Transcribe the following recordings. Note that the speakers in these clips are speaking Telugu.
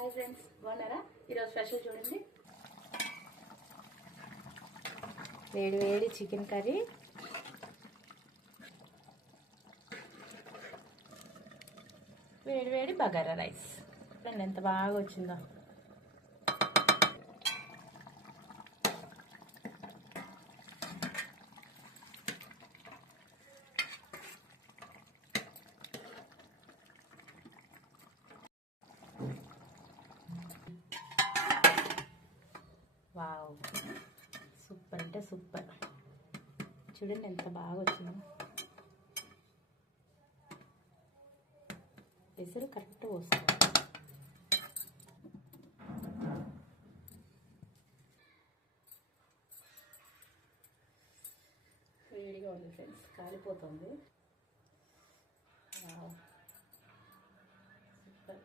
హాయ్ ఫ్రెండ్స్, బాగున్నారా? ఈరోజు స్పెషల్ చూడండి, వేడి వేడి చికెన్ కర్రీ, వేడి వేడి బగారా రైస్. చూడండి ఎంత బాగా వచ్చిందో. వావ్, సూపర్ అంటే సూపర్. చూడండి ఎంత బాగా వచ్చిందో. ఎసరు కరెక్ట్ వస్తుంది. వేడిగా ఉంది ఫ్రెండ్స్, కాలిపోతుంది. Wow, super.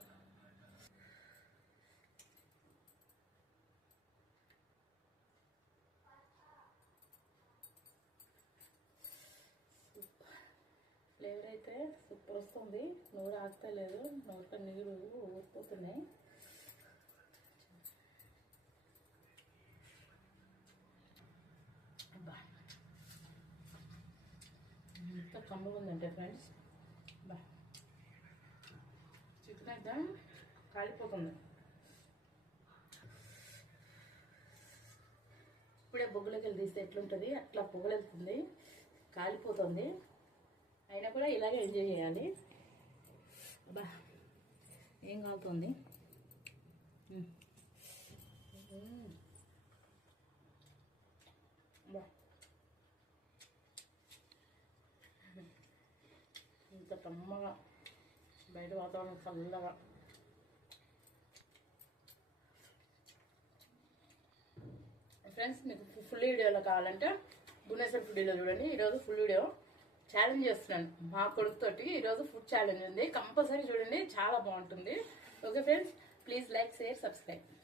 ఫ్లేవర్ అయితే సూపర్ వస్తుంది. నోరు ఆగలేదు, నోట్లో నీరు ఊరిపోతున్నాయి. బా, ఎంత కమ్మగా ఉందంటే ఫ్రెండ్స్. బా, చికెన్ అయితే కాలిపోతుంది. ఇప్పుడే బొగ్గులోకి వెళ్ళి తీస్తే ఎట్లుంటుంది అట్లా పొగలెళ్తుంది, కాలిపోతుంది. అయినా కూడా ఇలాగే ఎంజాయ్ చేయాలి. అబ్బా, ఏం కాలుతుంది. ఇంత కమ్మగా, బయట వాతావరణం చల్లగా. ఫ్రెండ్స్, మీకు ఫుల్ వీడియోలో కావాలంటే భువనేశ్వర్ ఫుడ్ వీడియో చూడండి. ఈరోజు ఫుల్ వీడియో ఛాలెంజ్ చేస్తున్నాను మా కొడుకుతోటి. ఈరోజు ఫుడ్ ఛాలెంజ్ ఉంది, కంపల్సరీ చూడండి, చాలా బాగుంటుంది. Okay friends, please like, share, subscribe.